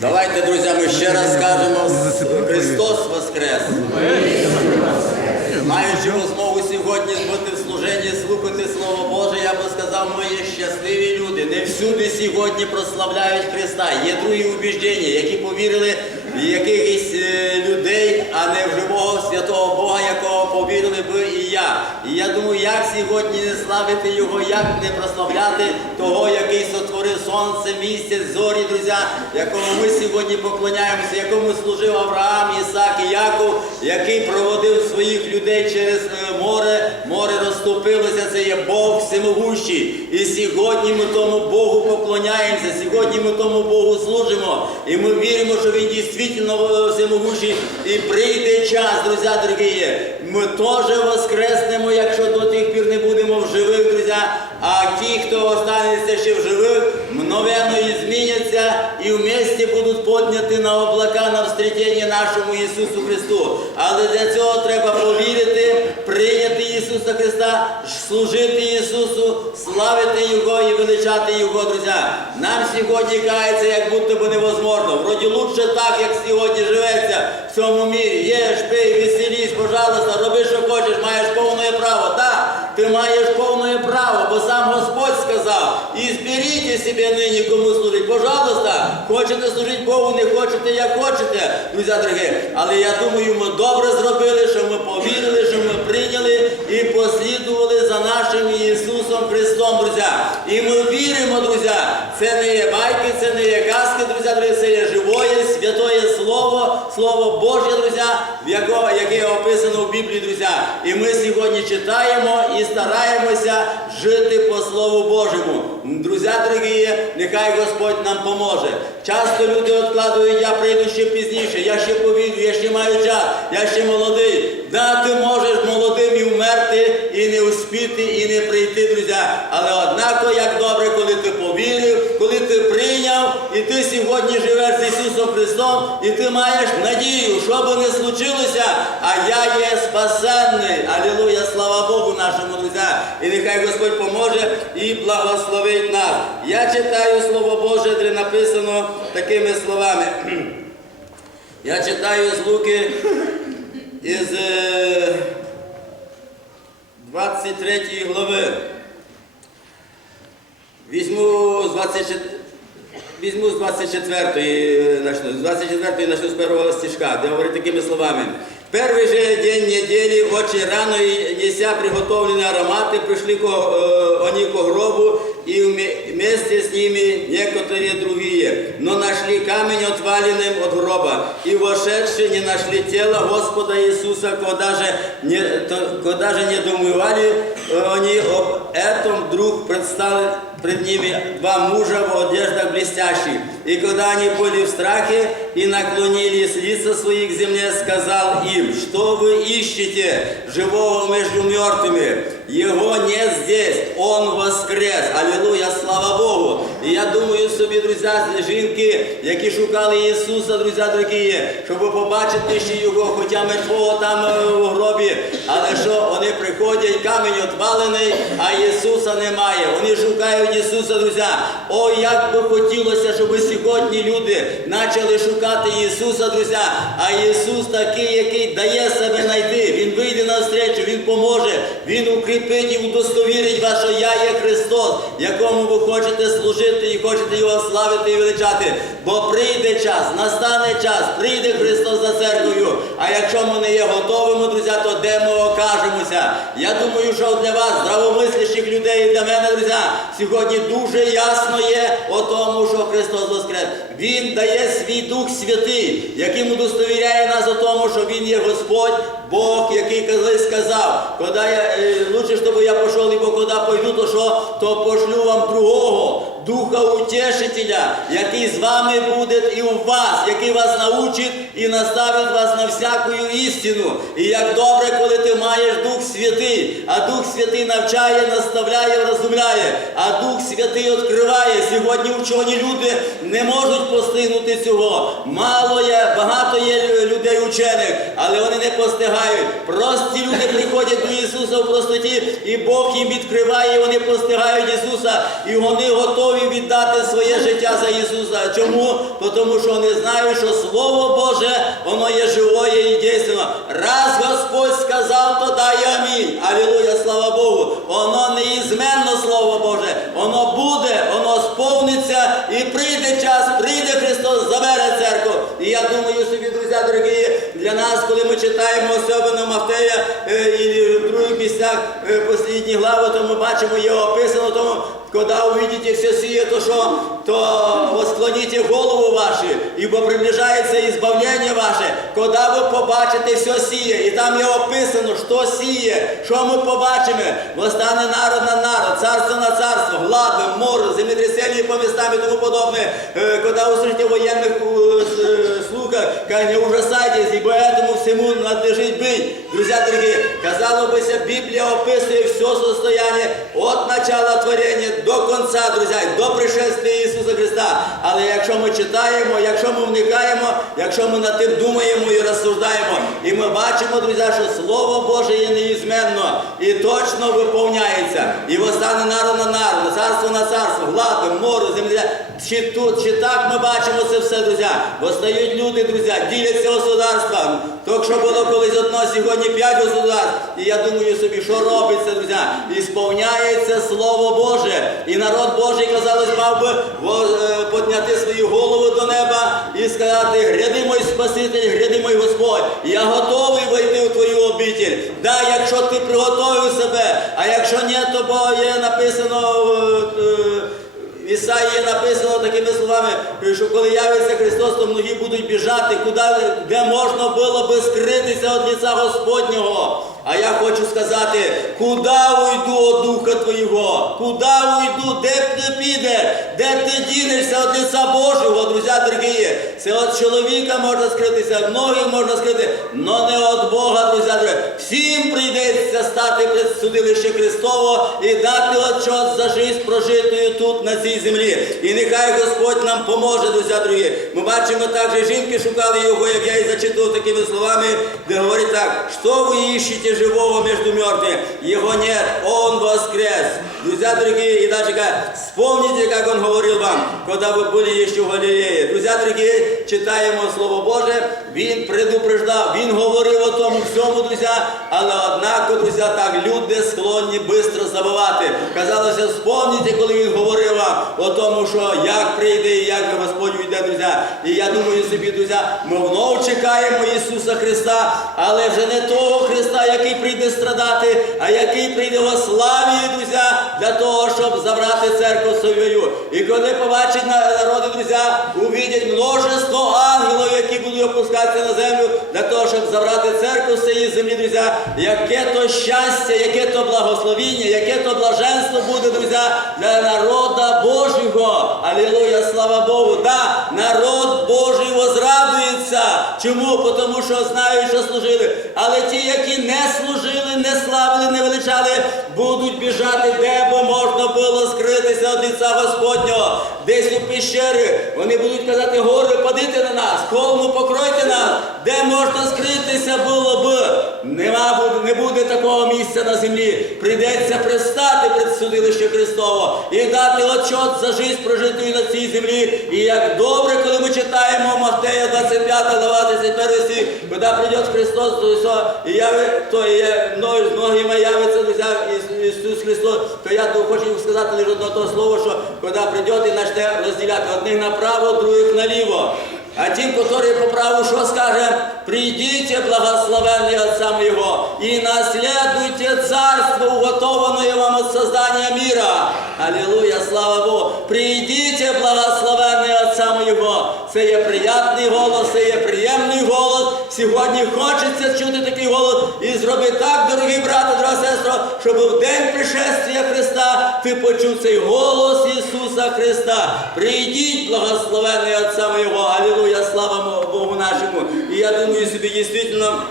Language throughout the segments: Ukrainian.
Давайте, друзі, ми ще раз скажемо Христос Воскрес! Маючи змогу сьогодні бути в служенні, слухати Слово Боже, я би сказав, ми є щасливі люди. Не всюди сьогодні прославляють Христа. Є другі убіждення, які повірили в якихось е, людей, а не в живого святого Бога, якого повірили би і я. І я думаю, як сьогодні не славити Його, як не прославляти того, який сонце, місяць, зорі, друзі, якому ми сьогодні поклоняємося, якому служив Авраам, Ісак і Яков, який проводив своїх людей через е, море, море розступилося, це є Бог всемогущий. І сьогодні ми тому Богу поклоняємося, сьогодні ми тому Богу служимо. І ми віримо, що Він дійсно е, всемогущий. І прийде час, друзі, дорогі, ми теж воскреснемо, якщо до тих пір не будемо в живих. А ті, хто останеться ще в живих, мгновенно зміняться і вместе будуть подняті на облака на встрітення нашому Ісусу Христу. Але для цього треба повірити, прийняти Ісуса Христа, служити Ісусу, славити Його і величати Його, друзі. Нам сьогодні кається, як будто би невозможно. Вроді лучше так, як сьогодні живеться в цьому мірі. Єш, пий, веселісь, пожалуйста, роби, що хочеш, маєш ти маєш повне право, бо сам Господь сказав, і зберіть собі нині кому служить. Пожалуйста, хочете служити Богу, не хочете, як хочете, друзі дорогі. Але я думаю, ми добре зробили, що ми повірили, що ми прийняли і послідували за нашим Ісусом Христом, друзі. І ми віримо, друзі. Це не є байки, це не є казки, друзі, дорогі, це є живоє, святоє Слово, Слово Боже, друзі, яке описано в Біблії, друзі. І ми сьогодні читаємо і стараємося жити по Слову Божому. Друзі, дорогі, нехай Господь нам поможе. Часто люди відкладають, я прийду ще пізніше, я ще повірю, я ще маю час, я ще молодий. Да, ти можеш молодим і вмерти, і не успіти, і не прийти, друзі. Але однако, як добре, коли ти повірив, коли ти прийняв, і ти сьогодні живеш з Ісусом Христом, і ти маєш надію, що би не случилося, а я є спасенний. Алілуя, слава Богу нашому друзі. І нехай Господь поможе і благословить нас. Я читаю Слово Боже, де написано такими словами. Я читаю з Луки із е, 23 глави. Візьму з 24. Візьму з 24-ї, начну, з 24-ї начну з першого стишка, де говорить такими словами. В Первый же день недели, очень рано, и неся приготовленные ароматы, пришли ко, э, они к гробу, и вме- вместе с ними некоторые другие. Но нашли камень отваленным от гроба, и вошедшие не нашли тело Господа Иисуса, когда же не, то- когда же не думали они об этом, вдруг предстали пред ними два мужа в одеждах блестящих. И когда они были в страхе и наклонились лица своих к земле, сказал им, что вы ищете живого между мертвыми? Его нет здесь, Он воскрес. Аллилуйя, слава Богу. І я думаю собі, друзі, жінки, які шукали Ісуса, друзі, дорогі, щоб побачити ще Його, хоча мертвого там е, у гробі. Але що вони приходять, камінь отвалений, а Ісуса немає. Вони шукають Ісуса, друзі. О, як би хотілося, щоб сьогодні люди почали шукати Ісуса, друзі. А Ісус такий, який дає себе знайти. Він вийде на встречу, Він поможе, Він укріпить і удостовірить вас, що я є Христос, якому ви хочете служити і хочете його славити і величати. Бо прийде час, настане час, прийде Христос за церквою. А якщо ми не є готовими, друзі, то де ми окажемося? Я думаю, що для вас, здравомислящих людей, для мене, друзі, сьогодні дуже ясно є о тому, що Христос воскрес. Він дає свій Дух Святий, яким удостовіряє нас о тому, що Він є Господь, Бог, який колись сказав, коли я е, лучше, щоб я пішов, бо коли пойду, то що, то пошлю вам другого. Духа Утешителя, який з вами буде і у вас, який вас научить і наставить вас на всяку істину. І як добре, коли ти маєш Дух Святий, а Дух Святий навчає, наставляє, розумляє, а Дух Святий відкриває. Сьогодні вчені люди не можуть постигнути цього. Мало є, багато є людей учених, але вони не постигають. Прості люди приходять до Ісуса в простоті, і Бог їм відкриває, і вони постигають Ісуса, і вони готові готові віддати своє життя за Ісуса. Чому? Тому що вони знають, що Слово Боже, воно є живое і дійсно. Раз Господь сказав, то дай амінь. Алілуя, слава Богу. Воно неізменно Слово Боже. Воно буде, воно сповниться і прийде час, прийде Христос, забере церкву. І я думаю собі, друзі, дорогі, для нас, коли ми читаємо особливо Мавтея е, і в других місцях е, послідні глави, то ми бачимо його описано, тому коли увидите все сие, то що, то восклоните голову вашу, ибо приближається ізбавлення ваше, коли ви побачите все сіє, і там є описано, що сіє, що ми побачимо, восстане народ на народ, царство на царство, глади, море, землетрясення по містам і тому подобне, Е, коли услышите воєнних е, с- е, слухах, как не ужасайтесь, ибо этому всему надлежит быть. Друзья дорогие, казалось бы, Библия описывает все состояние от начала творения до конца, друзі, до пришествия Ісуса Христа. Але якщо ми читаємо, якщо ми вникаємо, якщо ми над тим думаємо і розсуждаємо, і ми бачимо, друзі, що Слово Боже є неізменно і точно виповняється. І восстане народ на народ, царство на царство, влади, море, земля. Чи тут, чи так ми бачимо це все, друзі? Восстають люди, друзі, діляться государством. То, що було колись одно, сьогодні п'ять государств. І я думаю собі, що робиться, друзі? І сповняється Слово Боже. І народ Божий, казалось, мав би е, свою голову до неба і сказати, гряди мой Спаситель, гряди мой Господь, я готовий войти в твою обітель. Да, якщо ти приготовив себе, а якщо ні, то бо є написано. В Ісаї написано такими словами, що коли явиться Христос, то многі будуть біжати, куди, де можна було би скритися від лиця Господнього. А я хочу сказати, куди уйду від Духа Твого? Куди уйду? Де ти піде? Де ти дінешся від лиця Божого, друзі дорогі? Це від чоловіка можна скритися, многих можна скрити, але не від Бога, друзі дорогі. Всім прийдеться стати пред судилище Христово і дати отчет за життя прожитою тут, на цій землі. І нехай Господь нам поможе, друзі дорогі. Ми бачимо також, жінки шукали його, як я і зачитував такими словами, де говорить так, що ви ищете живого між мертвыми? Його нет, Он воскрес. Друзья дорогие, и даже как, вспомните, как Он говорил вам, когда вы были еще в Галилее. Друзья дорогие, читаємо Слово Боже, Він предупреждав, Він говорив о тому всьому, друзі, але однако, друзі, так люди склонні швидко забувати. Казалося, вспомните, коли він говорив вам о тому, що як прийде і як Господь друзі. І я думаю собі, друзі, ми вновь чекаємо Ісуса Христа, але вже не того Христа, який прийде страдати, а який прийде во славі, друзі, для того, щоб забрати церкву свою. І коли побачать народи, друзі, увидять множество ангелів, які будуть опускатися на землю, для того, щоб забрати церкву з цієї землі, друзі, яке то щастя, яке то благословіння, яке то блаженство буде, друзі, для народа Божого. Алілуя, слава Богу. Да, народ Божий возрадується. Чому? Тому що знають, що служили. Але ті, які не служили, не славили, не величали, будуть біжати, де бо можна було скритися від лиця Господнього. Десь у пещери. Вони будуть казати, гори, падите на нас, холму покройте нас, де можна скритися було б. Нема не буде такого місця на землі. Прийдеться пристати перед судилище Христово і дати отчет за життя прожитою на цій землі. І як добре, коли ми читаємо Маттея 25 глава 31 стих, коли прийде Христос, то, і яви, то є мною з многими явиться друзі, Іс- Ісус Христос, то я хочу сказати лише одне того слова, що коли прийде і почне розділяти одних направо, других наліво. А тим, которые по праву, що скаже, прийдите, благословенні Отца Моего, и наследуйте царство, уготованное вам от создания мира. Аллилуйя, слава Богу. Прийдите, благословенні Отца Моего. Це є приятний голос, це є приємний голос. Сьогодні хочеться чути такий голос і зроби так, дорогі брати, дорога сестро, щоб в день пришестя Христа ти почув цей голос Ісуса Христа. Прийдіть, благословенний Отца Моєго, Аллилуйя, слава Богу нашому. І я думаю собі, дійсно,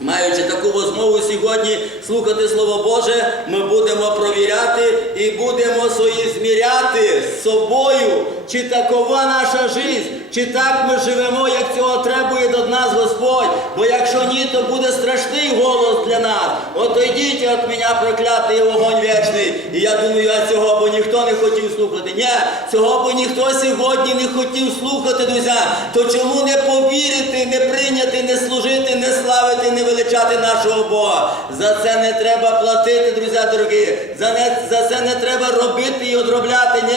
Маючи таку розмову сьогодні слухати Слово Боже, ми будемо провіряти і будемо свої зміряти з собою, чи такова наша життя, чи так ми живемо, як цього требує до нас Господь. Бо якщо ні, то буде страшний голос для нас. Отойдіть від мене, проклятий вогонь вічний. І я думаю, а цього бо ніхто не хотів слухати. Ні, цього бо ніхто сьогодні не хотів слухати, друзі. То чому не повірити, не прийняти, не служити, не славити, не величати нашого Бога? За це не треба платити, друзі дорогі. За, не, за це не треба робити і одробляти. Ні,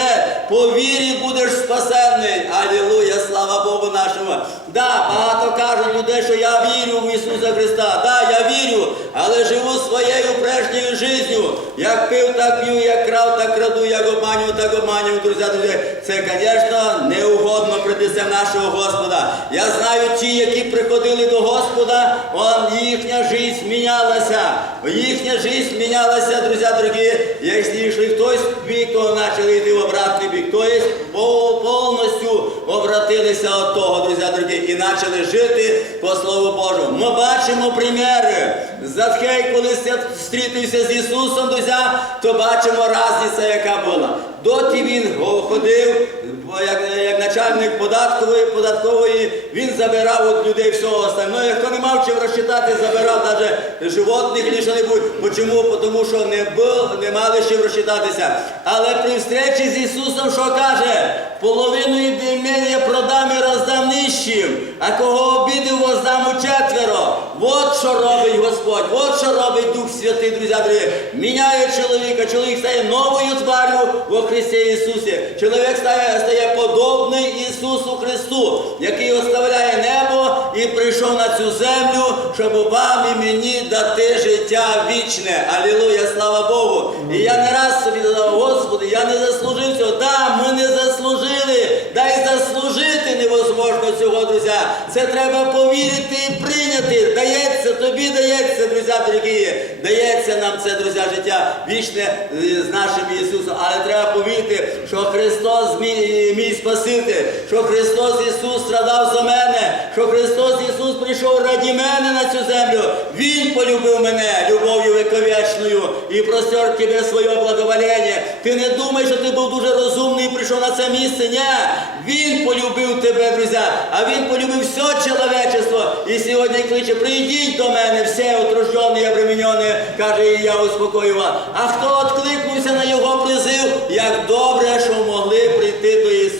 по вірі будеш спасенний. Алілуя, слава Богу нашому. Да, багато кажуть людей, що я вірю в Ісуса Христа. Да, я вірю, але живу своєю прежньою життю. Як пив, так п'ю, як крав, так краду, як обманюю, так обманюю, друзі, друзі. Це, звісно, неугодно лицем нашого Господа. Я знаю ті, які приходили до Господа, он, їхня життя змінялася. Їхня життя змінялася, друзі, дорогі. Якщо йшли хтось в бік, то почали йти в обратний бік. Тобто повністю обратилися від того, друзі, дорогі, і почали жити по Слову Божому. Ми бачимо приміри. Затхей, коли зустрітився з Ісусом, друзі, то бачимо різниця, яка була. Доті він ходив, як, як начальник податкової, податкової, він забирав від людей всього остального. Хто не мав чим розчитати, забирав навіть животних чи що-небудь. Бо Чому? Тому що не, бу- не мали чим розчитатися. Але при встречі з Ісусом, що каже? Половину імення продам і роздам нижчим, а кого обідив, воздам у четверо. От що робить Господь, от що робить Дух Святий, друзі, дорогі. Міняє чоловіка, чоловік стає новою тварю во Христі Ісусі. Чоловік стає, стає подобний Ісусу Христу, який оставляє небо і прийшов на цю землю, щоб вам і мені дати життя вічне. Алілуя, слава Богу. І я не раз собі задав, Господи, я не заслужив цього. Да, ми не заслужили. Заслужити невозможно цього, друзі. Це треба повірити і прийняти. Дається, тобі дається, друзі, дорогі. Дається нам це, друзі, життя вічне е, з нашим Ісусом. Але треба повірити, що Христос мій, мій Спаситель, що Христос Ісус страдав за мене, що Христос Ісус прийшов раді мене на цю землю. Він полюбив мене любов'ю вековечною і простер тебе своє благоволення. Ти не думай, що ти був дуже розумний і прийшов на це місце. Ні, Він полюбив тебе, друзі, а Він полюбив все чоловічество. І сьогодні кличе, прийдіть до мене, все отруждені, обременені, каже, і я успокою вас. А хто відкликнувся на його призив, як добре, що могли прийти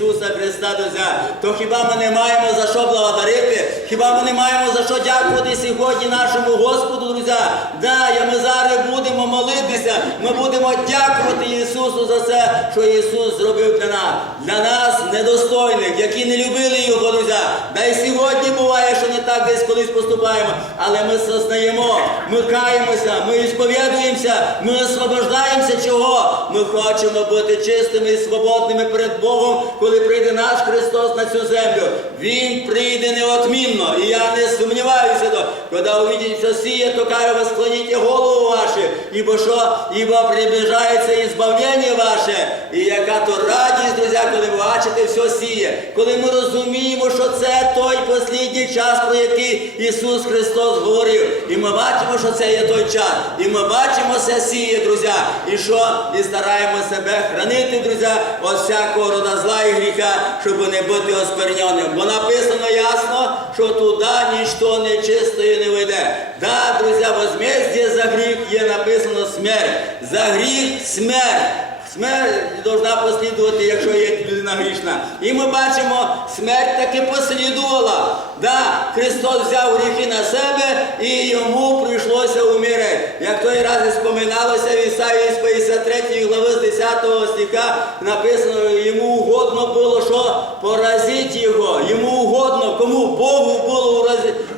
Ісуса Христа, друзі. То хіба ми не маємо за що благодарити? Хіба ми не маємо за що дякувати сьогодні нашому Господу, друзі? Да, і ми зараз будемо молитися, ми будемо дякувати Ісусу за це, що Ісус зробив для нас. Для нас недостойних, які не любили Його, друзі. Да і сьогодні буває, що не так десь колись поступаємо, але ми сознаємо, ми каємося, ми сповідуємося, ми освобождаємося чого? Ми хочемо бути чистими і свободними перед Богом, коли прийде наш Христос на цю землю. Він прийде неотмінно. І я не сумніваюся, то, коли увидите все сіє, то каже, ви склоніть голову ваші, ібо що, ібо приближається ізбавлення ваше. І яка то радість, друзі, коли ви бачите все сіє, коли ми розуміємо, що це той послідній час, про який Ісус Христос говорив. І ми бачимо, що це є той час. І ми бачимо це сіє, друзі. І що? І стараємо себе хранити, друзі, від всякого рода зла гріха, щоб не бути оскверненим. Бо написано ясно, що туди ніщо нечистої не веде. Да, друзі, возмездя за гріх є написано смерть. За гріх смерть. Смерть повинна послідувати, якщо є людина грішна. І ми бачимо, смерть таки послідувала. Да, Христос взяв гріхи на себе і йому прийшлося уміти. Як той раз і споминалося в Ісаї з 53 глави з 10 стиха, написано, йому угодно було, що поразити його. Йому угодно, кому Богу було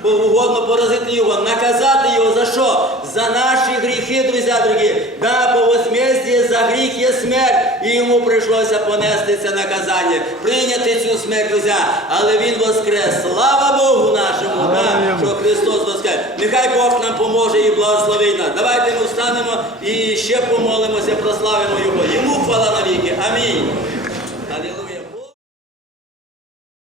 угодно поразити його, наказати його за що? За наші гріхи, друзі, дорогі. Да, по возмезді за гріх є смерть, і йому прийшлося понести це наказання, прийняти цю смерть, друзі. Але він воскрес. Слава Богу нашому, да, що Христос воскрес. Нехай Бог нам поможе і благословить нас. Давайте ми встанемо і ще помолимося, прославимо Його. Йому хвала навіки. Амінь.